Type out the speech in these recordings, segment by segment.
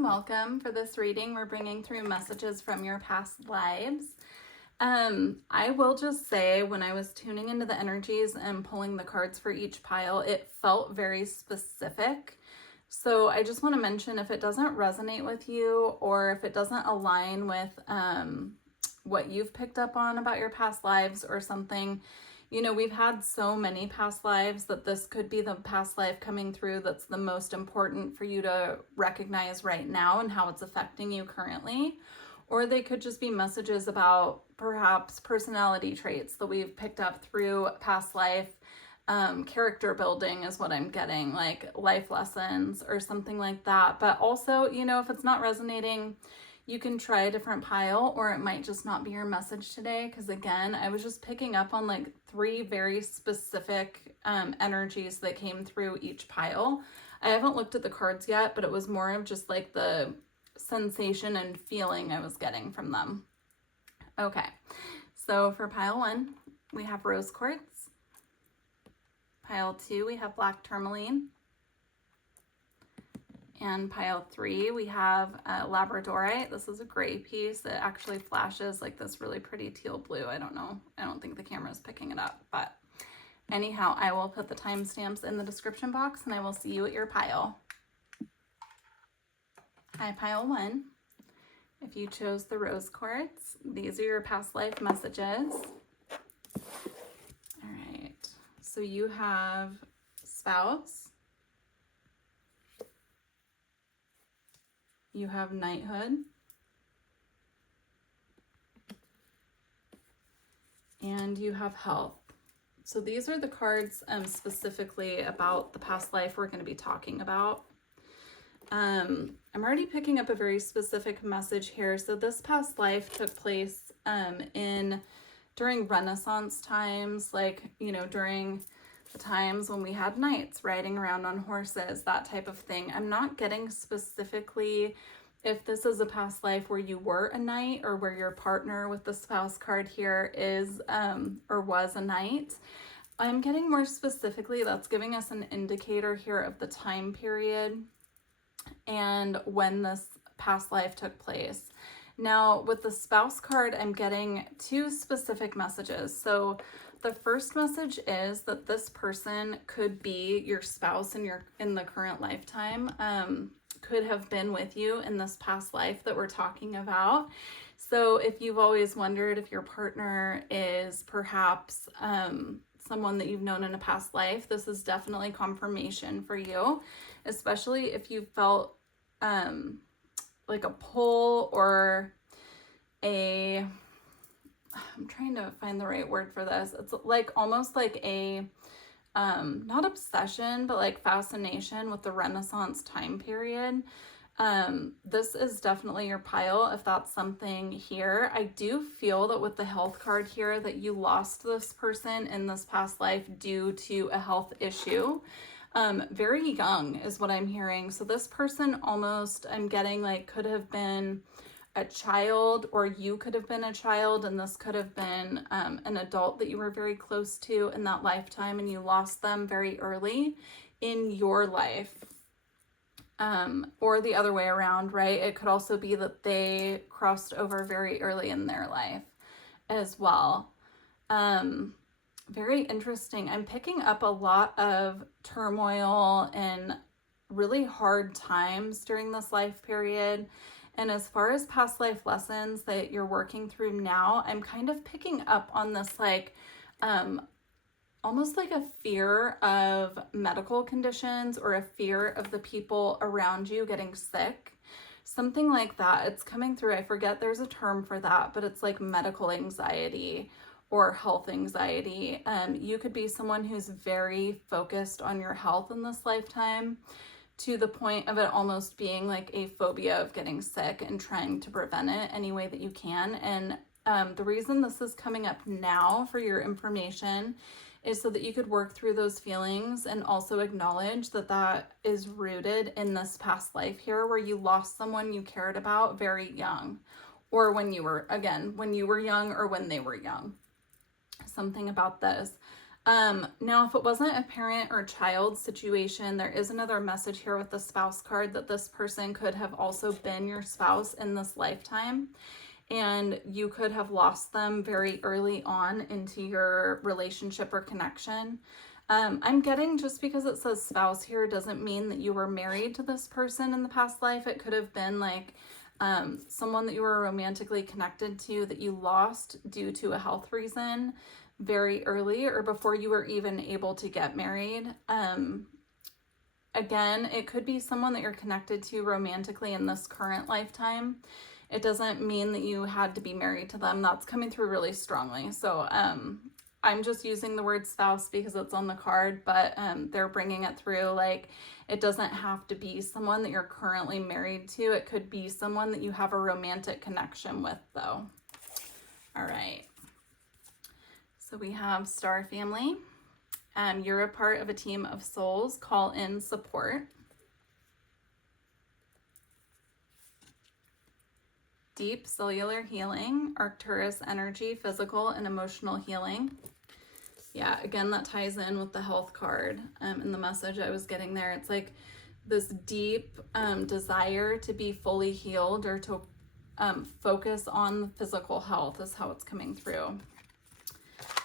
and welcome. For this reading, we're bringing through messages from your past lives. I will just say, when I was tuning into the energies and pulling the cards for each pile, it felt very specific. So I just want to mention, if it doesn't resonate with you, or if it doesn't align with what you've picked up on about your past lives or something, you know, we've had so many past lives that this could be the past life coming through that's the most important for you to recognize right now and how it's affecting you currently. Or they could just be messages about perhaps personality traits that we've picked up through past life. Character building is what I'm getting, like life lessons or something like that. But also, you know, if it's not resonating, you can try a different pile, or it might just not be your message today. Because again, I was just picking up on like 3 very specific energies that came through each pile. I haven't looked at the cards yet, but it was more of just like the sensation and feeling I was getting from them. Okay, so for pile 1, we have rose quartz. Pile 2, we have black tourmaline. And pile 3, we have labradorite. This is a gray piece. It actually flashes like this really pretty teal blue. I don't know. I don't think the camera is picking it up. But anyhow, I will put the timestamps in the description box, and I will see you at your pile. Hi, pile 1. If you chose the rose quartz, these are your past life messages. All right. So you have spouse. You have knighthood, and you have health. So these are the cards specifically about the past life we're going to be talking about. I'm already picking up a very specific message here. So this past life took place during Renaissance times, like, you know, during the times when we had knights riding around on horses, that type of thing. I'm not getting specifically if this is a past life where you were a knight, or where your partner with the spouse card here is or was a knight. I'm getting more specifically, that's giving us an indicator here of the time period and when this past life took place. Now, with the spouse card, I'm getting 2 specific messages. So the first message is that this person could be your spouse in the current lifetime, could have been with you in this past life that we're talking about. So if you've always wondered if your partner is perhaps someone that you've known in a past life, this is definitely confirmation for you, especially if you felt like a pull or I'm trying to find the right word for this. It's like almost like a not obsession, but like fascination with the Renaissance time period. This is definitely your pile if that's something here. I do feel that with the health card here that you lost this person in this past life due to a health issue. Very young is what I'm hearing. So this person almost, I'm getting like, could have been a child, or you could have been a child, and this could have been an adult that you were very close to in that lifetime, and you lost them very early in your life. Or the other way around, right? It could also be that they crossed over very early in their life as well. Very interesting. I'm picking up a lot of turmoil and really hard times during this life period. And as far as past life lessons that you're working through now, I'm kind of picking up on this like almost like a fear of medical conditions, or a fear of the people around you getting sick. Something like that. It's coming through. I forget there's a term for that, but it's like medical anxiety or health anxiety. You could be someone who's very focused on your health in this lifetime, to the point of it almost being like a phobia of getting sick and trying to prevent it any way that you can. And the reason this is coming up now for your information is so that you could work through those feelings, and also acknowledge that that is rooted in this past life here, where you lost someone you cared about very young, or when you were young, or when they were young. Something about this. Now, if it wasn't a parent or child situation, there is another message here with the spouse card that this person could have also been your spouse in this lifetime, and you could have lost them very early on into your relationship or connection. I'm getting, just because it says spouse here doesn't mean that you were married to this person in the past life. It could have been like someone that you were romantically connected to that you lost due to a health reason very early or before you were even able to get married. Again, it could be someone that you're connected to romantically in this current lifetime. It doesn't mean that you had to be married to them. That's coming through really strongly. So I'm just using the word spouse because it's on the card, but they're bringing it through like it doesn't have to be someone that you're currently married to. It could be someone that you have a romantic connection with, though. All right. So we have Star Family. You're a part of a team of souls. Call in support. Deep cellular healing, Arcturus energy, physical and emotional healing. Yeah, again, that ties in with the health card and the message I was getting there. It's like this deep desire to be fully healed or to focus on the physical health is how it's coming through.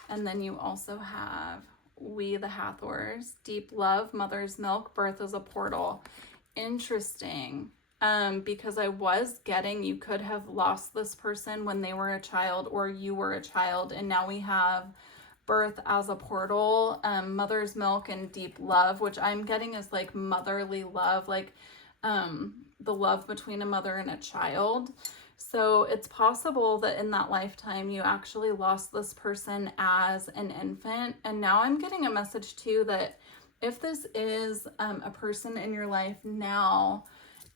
And then you also have We the Hathors, deep love, mother's milk, birth is a portal. Interesting. Because I was getting you could have lost this person when they were a child or you were a child, and now we have birth as a portal, mother's milk and deep love, which I'm getting is like motherly love, like the love between a mother and a child. So it's possible that in that lifetime you actually lost this person as an infant. And now I'm getting a message too that if this is a person in your life now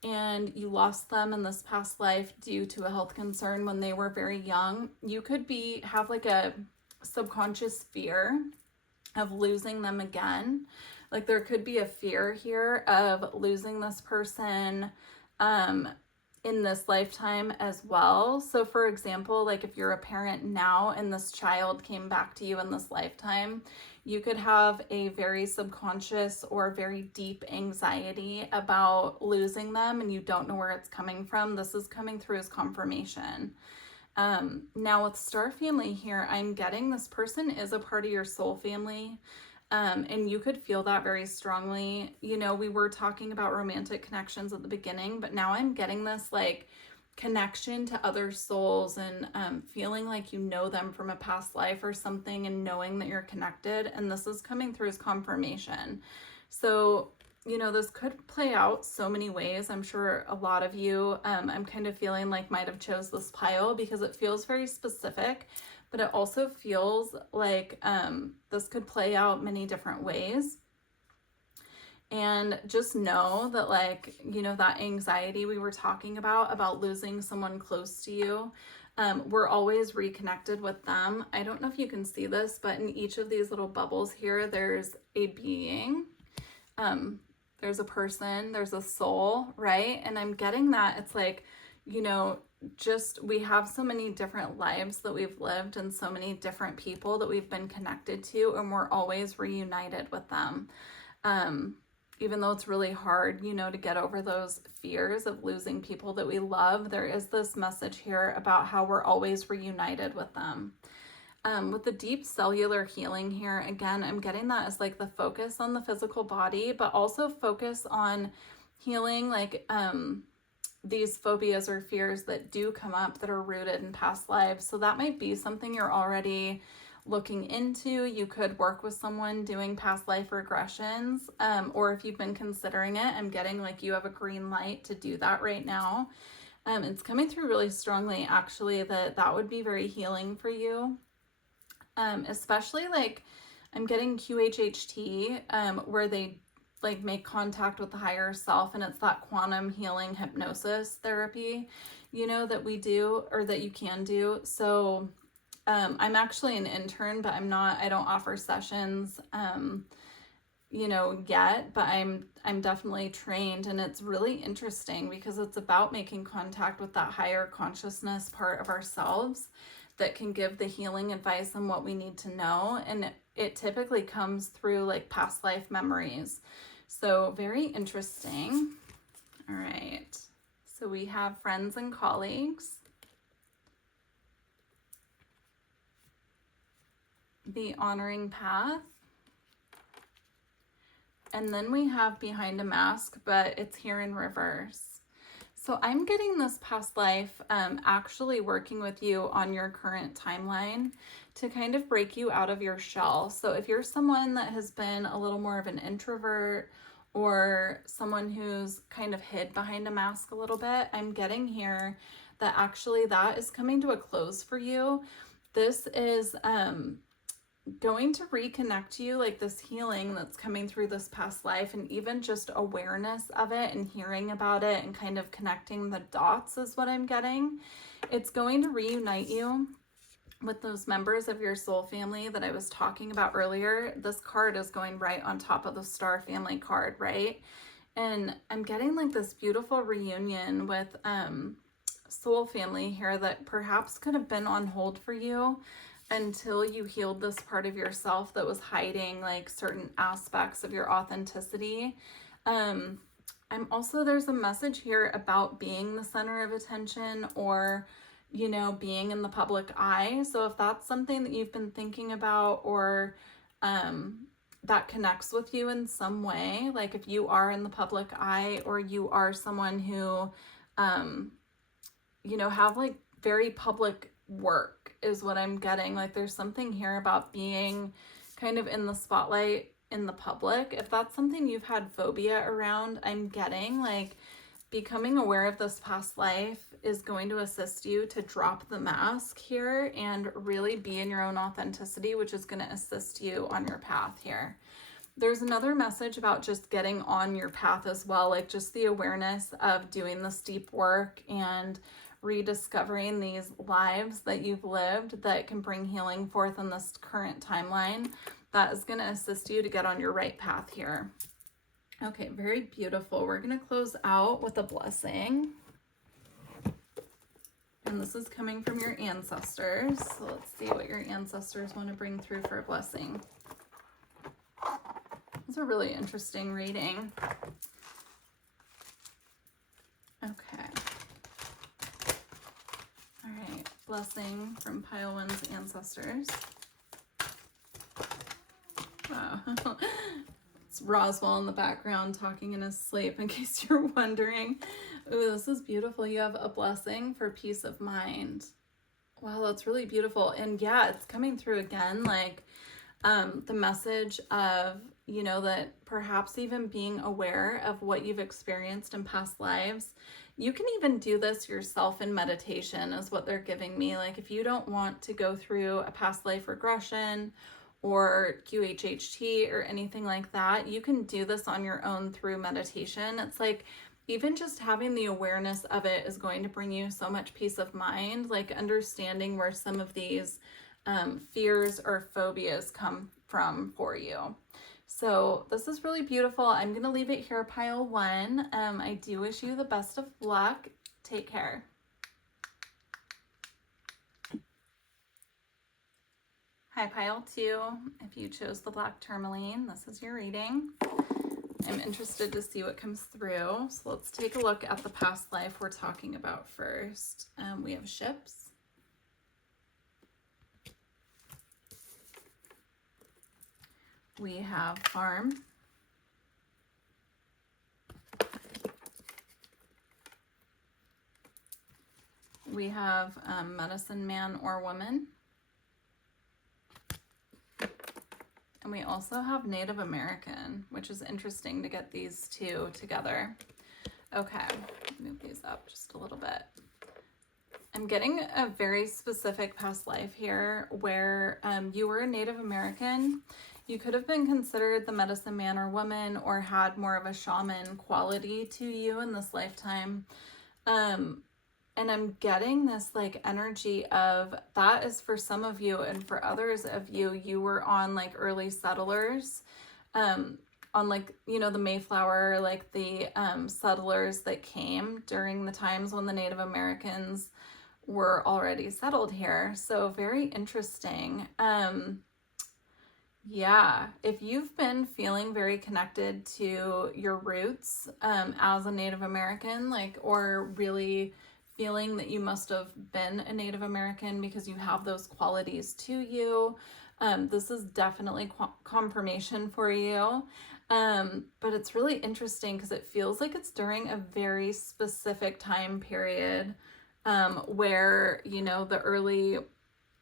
and you lost them in this past life due to a health concern when they were very young, you could have like a subconscious fear of losing them again. Like there could be a fear here of losing this person in this lifetime as well. So for example, like if you're a parent now and this child came back to you in this lifetime, you could have a very subconscious or very deep anxiety about losing them and you don't know where it's coming from. This is coming through as confirmation. Now with Star Family here, I'm getting this person is a part of your soul family. And you could feel that very strongly. You know, we were talking about romantic connections at the beginning, but now I'm getting this like connection to other souls and feeling like you know them from a past life or something and knowing that you're connected. And this is coming through as confirmation. So, you know, this could play out so many ways. I'm sure a lot of you, I'm kind of feeling like might have chose this pile because it feels very specific. But it also feels like this could play out many different ways. And just know that, like, you know, that anxiety we were talking about losing someone close to you, we're always reconnected with them. I don't know if you can see this, but in each of these little bubbles here, there's a being. There's a person, there's a soul, right? And I'm getting that it's like, you know, just we have so many different lives that we've lived and so many different people that we've been connected to, and we're always reunited with them. Even though it's really hard, you know, to get over those fears of losing people that we love, there is this message here about how we're always reunited with them. With the deep cellular healing here, again, I'm getting that as like the focus on the physical body, but also focus on healing like these phobias or fears that do come up that are rooted in past lives. So that might be something you're already looking into. You could work with someone doing past life regressions, or if you've been considering it, I'm getting like you have a green light to do that right now. It's coming through really strongly, actually, that would be very healing for you. Especially like I'm getting QHHT, where they like make contact with the higher self, and it's that quantum healing hypnosis therapy, you know, that we do or that you can do. So I'm actually an intern, but I don't offer sessions you know, yet, but I'm definitely trained, and it's really interesting because it's about making contact with that higher consciousness part of ourselves that can give the healing advice on what we need to know. And it typically comes through like past life memories. So very interesting. All right. So we have friends and colleagues. The honoring path. And then we have behind a mask, but it's here in reverse. So I'm getting this past life actually working with you on your current timeline to kind of break you out of your shell. So if you're someone that has been a little more of an introvert or someone who's kind of hid behind a mask a little bit, I'm getting here that actually that is coming to a close for you. This is going to reconnect you, like this healing that's coming through this past life, and even just awareness of it and hearing about it and kind of connecting the dots is what I'm getting. It's going to reunite you with those members of your soul family that I was talking about earlier. This card is going right on top of the star family card, right? And I'm getting like this beautiful reunion with soul family here that perhaps could have been on hold for you until you healed this part of yourself that was hiding like certain aspects of your authenticity. I'm also, there's a message here about being the center of attention, or, you know, being in the public eye. So if that's something that you've been thinking about, or that connects with you in some way, like if you are in the public eye, or you are someone who, you know, have like very public work is what I'm getting. Like there's something here about being kind of in the spotlight in the public. If that's something you've had phobia around, I'm getting like becoming aware of this past life is going to assist you to drop the mask here and really be in your own authenticity, which is going to assist you on your path here. There's another message about just getting on your path as well, like just the awareness of doing this deep work and rediscovering these lives that you've lived that can bring healing forth in this current timeline. That is going to assist you to get on your right path here. Okay, very beautiful. We're going to close out with a blessing. And this is coming from your ancestors. So let's see what your ancestors want to bring through for a blessing. It's a really interesting reading. Okay. All right, blessing from pile one's ancestors. Wow. It's Roswell in the background talking in his sleep, in case you're wondering. Ooh, this is beautiful. You have a blessing for peace of mind. Wow, that's really beautiful. And yeah, it's coming through again, like the message of, you know, that perhaps even being aware of what you've experienced in past lives. You can even do this yourself in meditation is what they're giving me. Like if you don't want to go through a past life regression or QHHT or anything like that, you can do this on your own through meditation. It's like even just having the awareness of it is going to bring you so much peace of mind, like understanding where some of these fears or phobias come from for you. So this is really beautiful. I'm going to leave it here, pile one. I do wish you the best of luck. Take care. Hi, pile two. If you chose the black tourmaline, this is your reading. I'm interested to see what comes through. So let's take a look at the past life we're talking about first. We have ships. We have farm. We have medicine man or woman. And we also have Native American, which is interesting to get these two together. Okay, move these up just a little bit. I'm getting a very specific past life here where you were a Native American. You could have been considered the medicine man or woman, or had more of a shaman quality to you in this lifetime. And I'm getting this like energy of that is for some of you, and for others of you, you were on like early settlers, on like, you know, the Mayflower, like the settlers that came during the times when the Native Americans were already settled here. So very interesting. Yeah, if you've been feeling very connected to your roots as a Native American, like, or really feeling that you must have been a Native American because you have those qualities to you, this is definitely confirmation for you. But it's really interesting because it feels like it's during a very specific time period where, you know, the early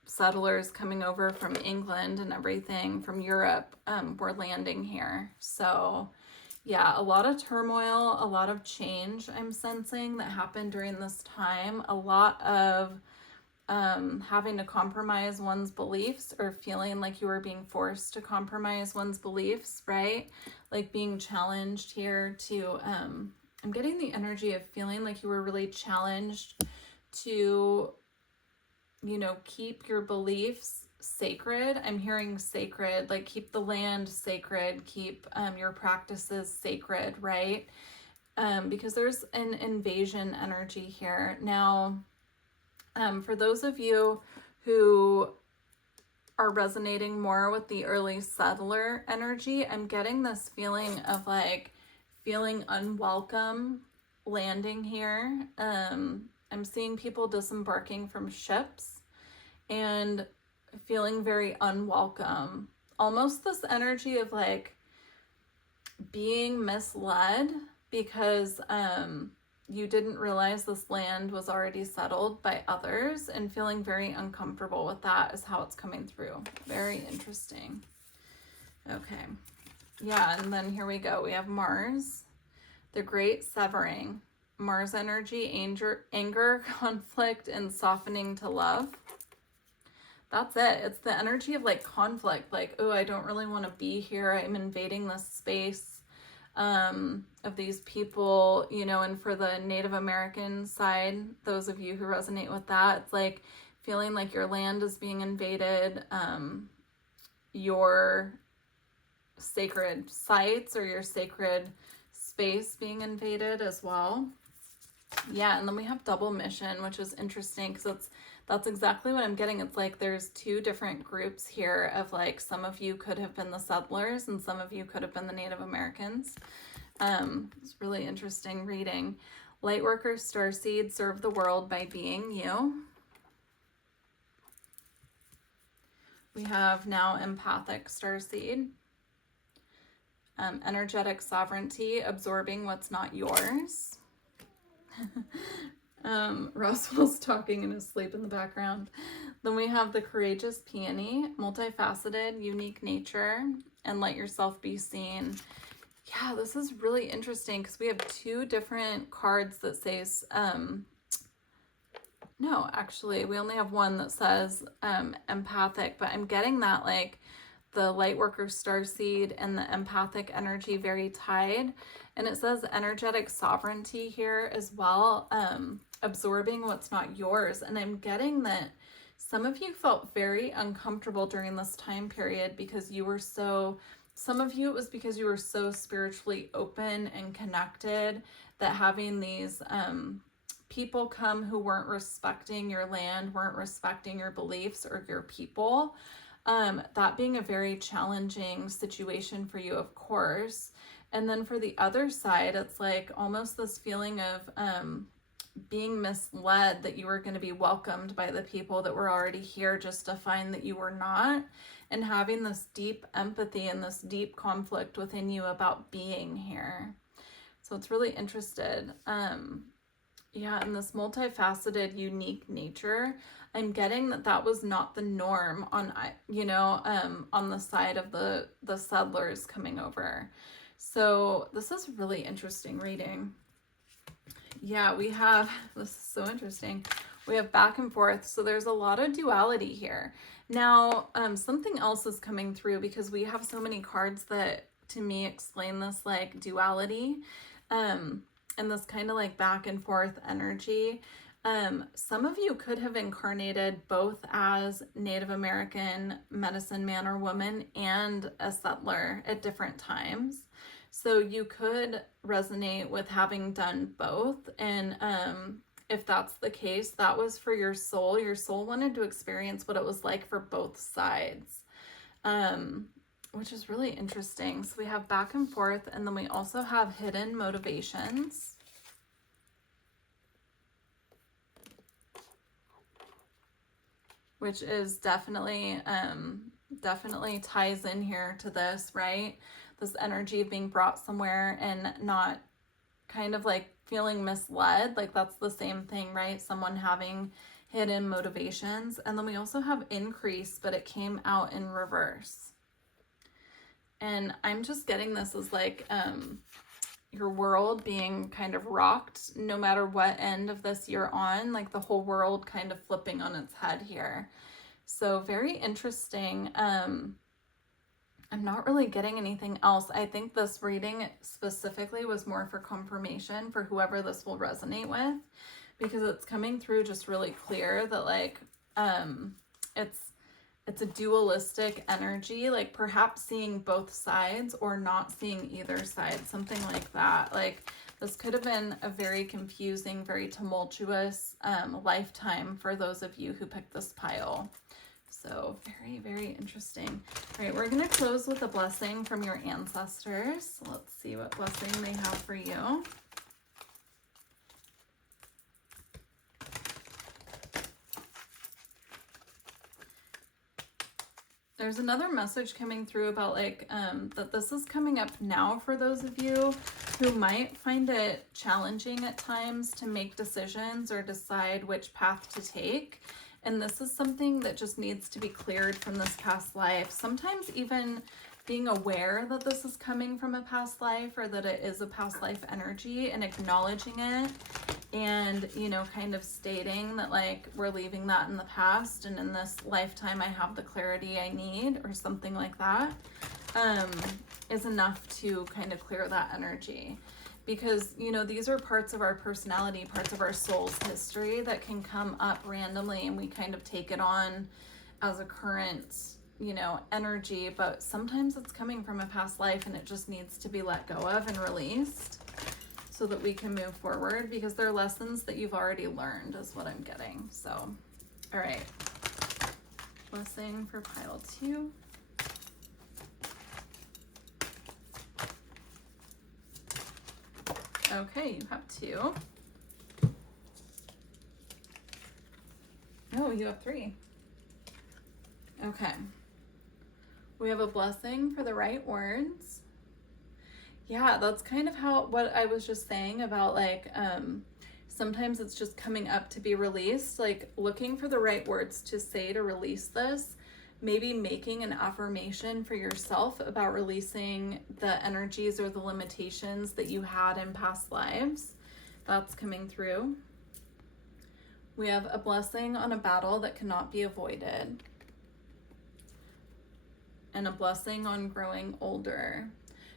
settlers coming over from England and everything from Europe were landing here. So, yeah, a lot of turmoil, a lot of change I'm sensing that happened during this time. A lot of having to compromise one's beliefs or feeling like you were being forced to compromise one's beliefs, right? Like being challenged here to, I'm getting the energy of feeling like you were really challenged to, you know, keep your beliefs sacred. I'm hearing sacred, like keep the land sacred, keep your practices sacred, right? Because there's an invasion energy here. Now, for those of you who are resonating more with the early settler energy, I'm getting this feeling of like feeling unwelcome landing here. I'm seeing people disembarking from ships and feeling very unwelcome. Almost this energy of like being misled because you didn't realize this land was already settled by others, and feeling very uncomfortable with that is how it's coming through. Very interesting. Okay. Yeah, and then here we go. We have Mars, the great severing. Mars energy, anger, conflict, and softening to love. That's it. It's the energy of like conflict, like, oh, I don't really want to be here. I'm invading this space of these people, you know. And for the Native American side, those of you who resonate with that, it's like feeling like your land is being invaded, your sacred sites or your sacred space being invaded as well. Yeah, and then we have double mission, which is interesting because that's exactly what I'm getting. It's like there's two different groups here of like some of you could have been the settlers and some of you could have been the Native Americans. It's really interesting reading. Lightworker Starseed, serve the world by being you. We have now empathic Starseed. Energetic sovereignty, absorbing what's not yours. Roswell's talking in his sleep in the background. Then we have the courageous peony, multifaceted, unique nature, and let yourself be seen. Yeah, this is really interesting because we have two different cards that says, no, actually, we only have one that says empathic, but I'm getting that like the Lightworker Starseed and the empathic energy very tied. And it says energetic sovereignty here as well, absorbing what's not yours. And I'm getting that some of you felt very uncomfortable during this time period because you were so, some of you it was because you were so spiritually open and connected that having these people come who weren't respecting your land, weren't respecting your beliefs or your people, that being a very challenging situation for you, of course. And then for the other side, it's like almost this feeling of being misled that you were going to be welcomed by the people that were already here just to find that you were not, and having this deep empathy and this deep conflict within you about being here. So it's really interested. Yeah, and this multifaceted, unique nature, I'm getting that that was not the norm on, you know, on the side of the settlers coming over. So this is really interesting reading. Yeah, we have, this is so interesting. We have back and forth. So there's a lot of duality here. Now, something else is coming through because we have so many cards that to me explain this like duality. And this kind of like back and forth energy. Some of you could have incarnated both as Native American medicine man or woman and a settler at different times. So you could resonate with having done both. And if that's the case, that was for your soul. Your soul wanted to experience what it was like for both sides. which is really interesting. So we have back and forth, and then we also have hidden motivations. Which is definitely ties in here to this, right? This energy of being brought somewhere and not kind of like feeling misled. Like that's the same thing, right? Someone having hidden motivations. And then we also have increase, but it came out in reverse. And I'm just getting this as like your world being kind of rocked no matter what end of this you're on, like the whole world kind of flipping on its head here. So very interesting. I'm not really getting anything else. I think this reading specifically was more for confirmation for whoever this will resonate with, because it's coming through just really clear that like it's a dualistic energy, like perhaps seeing both sides or not seeing either side, something like that. Like this could have been a very confusing, very tumultuous lifetime for those of you who picked this pile. So very, very interesting. All right, we're going to close with a blessing from your ancestors. Let's see what blessing they have for you. There's another message coming through about like that this is coming up now for those of you who might find it challenging at times to make decisions or decide which path to take. And this is something that just needs to be cleared from this past life. Sometimes even being aware that this is coming from a past life or that it is a past life energy and acknowledging it and, you know, kind of stating that like we're leaving that in the past and in this lifetime I have the clarity I need or something like that, is enough to kind of clear that energy. Because, you know, these are parts of our personality, parts of our soul's history that can come up randomly and we kind of take it on as a current, you know, energy, but sometimes it's coming from a past life and it just needs to be let go of and released so that we can move forward, because they're lessons that you've already learned is what I'm getting. So, all right. Blessing for pile 2. Okay, you have 2. Oh, you have 3. Okay. We have a blessing for the right words. Yeah, that's kind of what I was just saying about like, sometimes it's just coming up to be released, like looking for the right words to say to release this, maybe making an affirmation for yourself about releasing the energies or the limitations that you had in past lives. That's coming through. We have a blessing on a battle that cannot be avoided. And a blessing on growing older.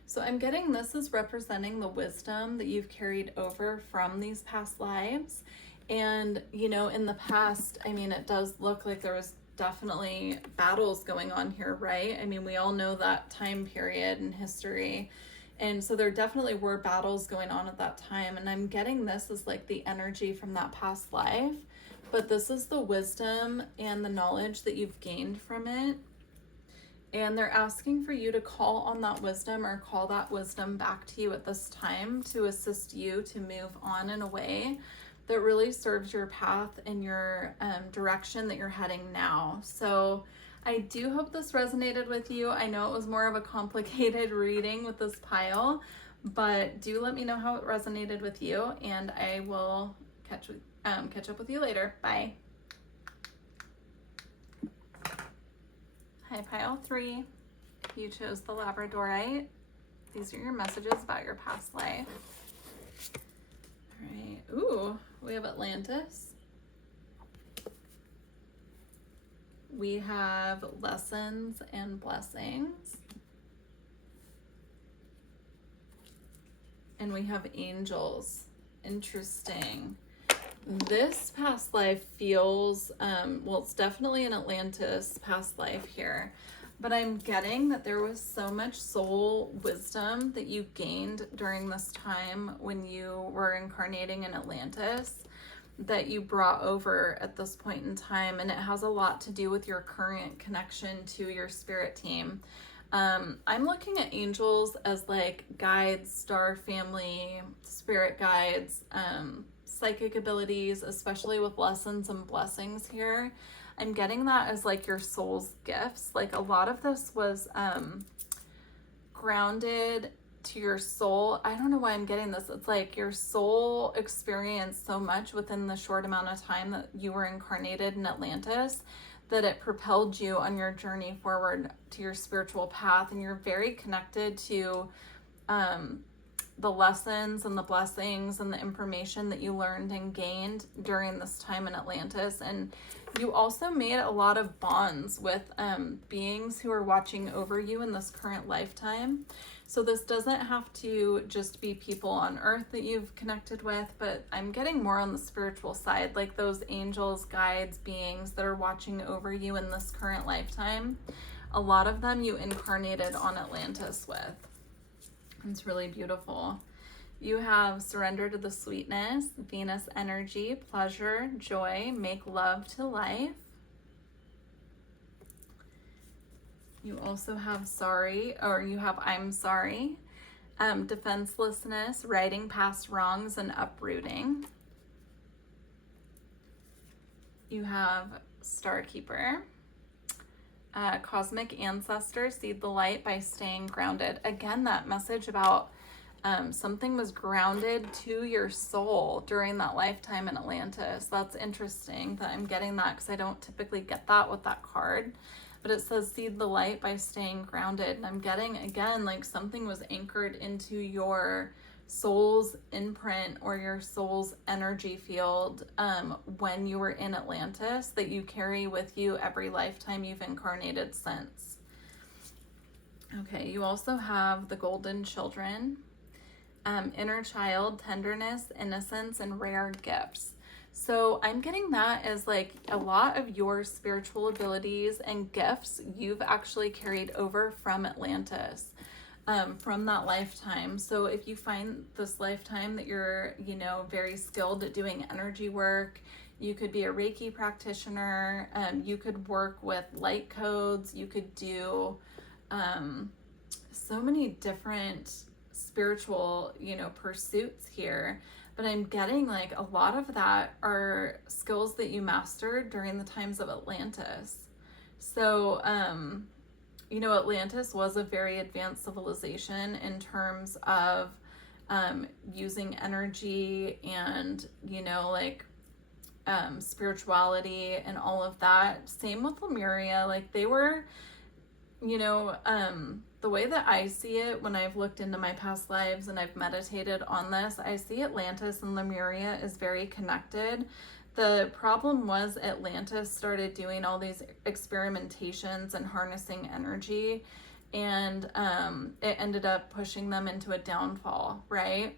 So I'm getting this is representing the wisdom that you've carried over from these past lives. And, you know, in the past, I mean, it does look like there was definitely battles going on here, right? I mean, we all know that time period in history. And so there definitely were battles going on at that time. And I'm getting this as like the energy from that past life. But this is the wisdom and the knowledge that you've gained from it. And they're asking for you to call on that wisdom or call that wisdom back to you at this time to assist you to move on in a way that really serves your path and your direction that you're heading now. So I do hope this resonated with you. I know it was more of a complicated reading with this pile, but do let me know how it resonated with you, and I will catch up with you later. Bye. Hi, pile 3. You chose the Labradorite. These are your messages about your past life. All right. Ooh, we have Atlantis. We have lessons and blessings. And we have angels. Interesting. This past life feels, well, it's definitely an Atlantis past life here, but I'm getting that there was so much soul wisdom that you gained during this time when you were incarnating in Atlantis that you brought over at this point in time, and it has a lot to do with your current connection to your spirit team. I'm looking at angels as like guides, star family, spirit guides, psychic abilities, especially with lessons and blessings here. I'm getting that as like your soul's gifts. Like a lot of this was grounded to your soul. I don't know why I'm getting this. It's like your soul experienced so much within the short amount of time that you were incarnated in Atlantis that it propelled you on your journey forward to your spiritual path, and you're very connected to the lessons and the blessings and the information that you learned and gained during this time in Atlantis. And you also made a lot of bonds with beings who are watching over you in this current lifetime. So this doesn't have to just be people on earth that you've connected with, but I'm getting more on the spiritual side, like those angels, guides, beings that are watching over you in this current lifetime. A lot of them you incarnated on Atlantis with. It's really beautiful. You have surrender to the sweetness, Venus energy, pleasure, joy, make love to life. You also have sorry, or you have I'm sorry, defenselessness, righting past wrongs and uprooting. You have star keeper, cosmic ancestor, seed the light by staying grounded. Again, that message about something was grounded to your soul during that lifetime in Atlantis. That's interesting that I'm getting that, because I don't typically get that with that card. But it says seed the light by staying grounded. And I'm getting, again, like something was anchored into your soul's imprint or your soul's energy field when you were in Atlantis that you carry with you every lifetime you've incarnated since. Okay, you also have the golden children, inner child, tenderness, innocence, and rare gifts. So I'm getting that as like a lot of your spiritual abilities and gifts you've actually carried over from Atlantis, from that lifetime. So if you find this lifetime that you're, very skilled at doing energy work, you could be a Reiki practitioner, you could work with light codes, you could do so many different spiritual, pursuits here. But I'm getting like a lot of that are skills that you mastered during the times of Atlantis. So, Atlantis was a very advanced civilization in terms of using energy and, spirituality and all of that. Same with Lemuria. Like they were, the way that I see it when I've looked into my past lives and I've meditated on this, I see Atlantis and Lemuria is very connected. The problem was Atlantis started doing all these experimentations and harnessing energy, and it ended up pushing them into a downfall, right?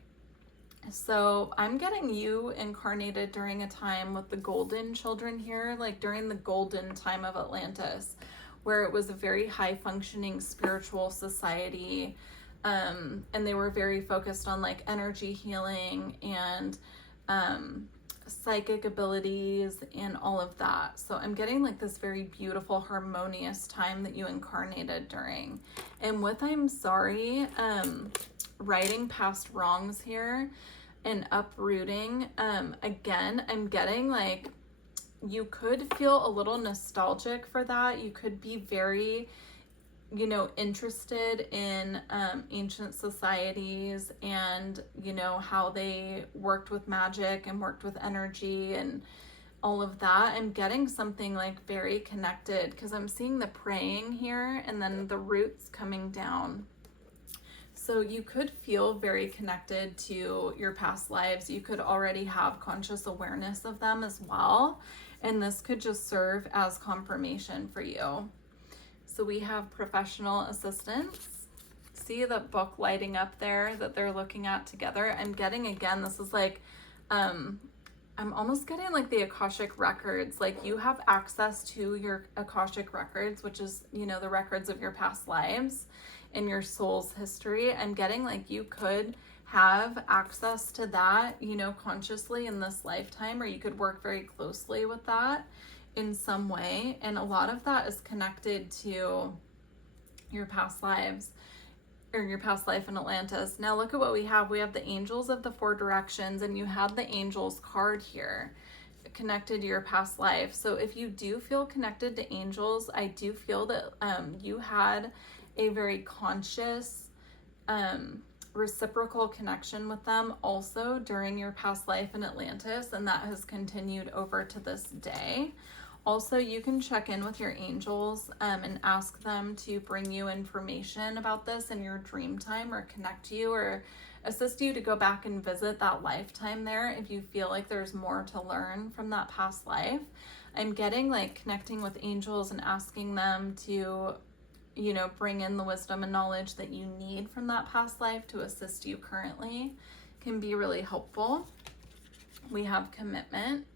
So I'm getting you incarnated during a time with the golden children here, like during the golden time of Atlantis, where it was a very high functioning spiritual society. And they were very focused on like energy healing and psychic abilities and all of that. So I'm getting like this very beautiful, harmonious time that you incarnated during. And with I'm sorry, righting past wrongs here and uprooting, again, I'm getting like you could feel a little nostalgic for that. You could be very, interested in ancient societies and, how they worked with magic and worked with energy and all of that. I'm getting something like very connected because I'm seeing the praying here and then the roots coming down. So you could feel very connected to your past lives. You could already have conscious awareness of them as well. And this could just serve as confirmation for you. So we have professional assistance. See the book lighting up there that they're looking at together? I'm getting, again, this is like, I'm almost getting like the Akashic records. Like you have access to your Akashic records, which is, the records of your past lives and your soul's history. I'm getting like you could have access to that, consciously in this lifetime, or you could work very closely with that in some way. And a lot of that is connected to your past lives, or your past life in Atlantis. Now look at what we have. We have the angels of the four directions, and you had the angels card here connected to your past life. So if you do feel connected to angels, I do feel that you had a very conscious reciprocal connection with them also during your past life in Atlantis, and that has continued over to this day. Also, you can check in with your angels and ask them to bring you information about this in your dream time, or connect you or assist you to go back and visit that lifetime there if you feel like there's more to learn from that past life. I'm getting like connecting with angels and asking them to, you know, bring in the wisdom and knowledge that you need from that past life to assist you currently can be really helpful. We have commitment.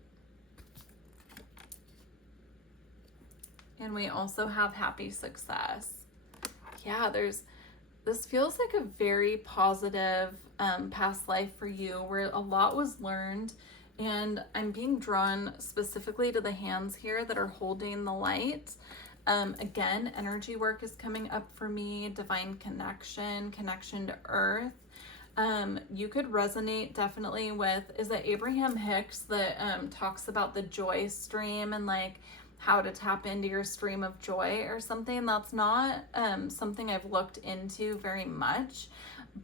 And we also have happy success. Yeah, this feels like a very positive past life for you where a lot was learned, and I'm being drawn specifically to the hands here that are holding the light. Again, energy work is coming up for me, divine connection to earth. You could resonate definitely with, is it Abraham Hicks that talks about the joy stream and like how to tap into your stream of joy or something? That's not something I've looked into very much,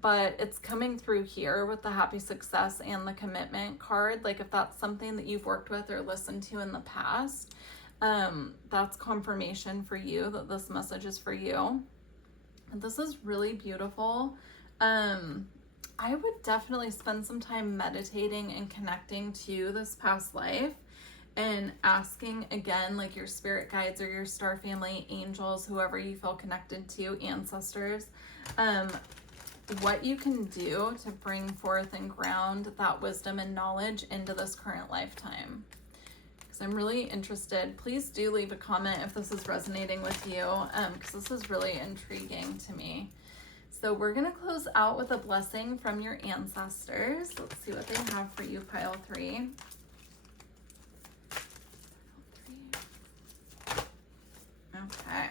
but it's coming through here with the happy success and the commitment card. Like if that's something that you've worked with or listened to in the past, that's confirmation for you that this message is for you. And this is really beautiful. I would definitely spend some time meditating and connecting to this past life and asking again, like your spirit guides or your star family, angels, whoever you feel connected to, ancestors, what you can do to bring forth and ground that wisdom and knowledge into this current lifetime. Because I'm really interested. Please do leave a comment if this is resonating with you, because this is really intriguing to me. So we're going to close out with a blessing from your ancestors. Let's see what they have for you, pile 3. Okay.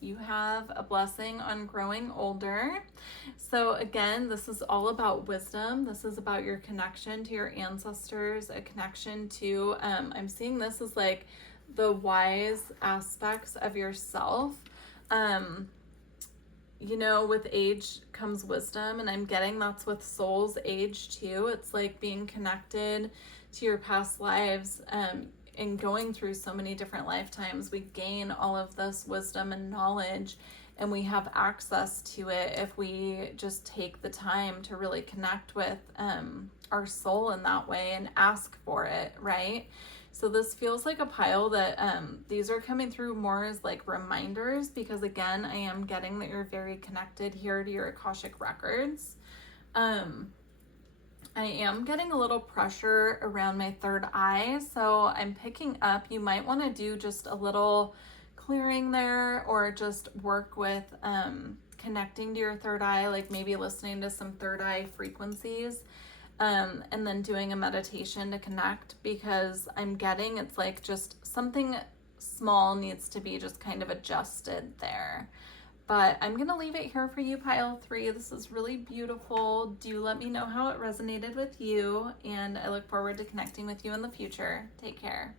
You have a blessing on growing older. So again, this is all about wisdom. This is about your connection to your ancestors, a connection to, I'm seeing this as like the wise aspects of yourself. You know, with age comes wisdom, and I'm getting that's with soul's age too. It's like being connected to your past lives, and going through so many different lifetimes. We gain all of this wisdom and knowledge, and we have access to it if we just take the time to really connect with our soul in that way and ask for it, right? So this feels like a pile that these are coming through more as like reminders, because again, I am getting that you're very connected here to your Akashic records. I am getting a little pressure around my third eye, so I'm picking up, you might want to do just a little clearing there, or just work with connecting to your third eye, like maybe listening to some third eye frequencies. And then doing a meditation to connect, because I'm getting it's like just something small needs to be just kind of adjusted there. But I'm going to leave it here for you, pile 3. This is really beautiful. Do let me know how it resonated with you, and I look forward to connecting with you in the future. Take care.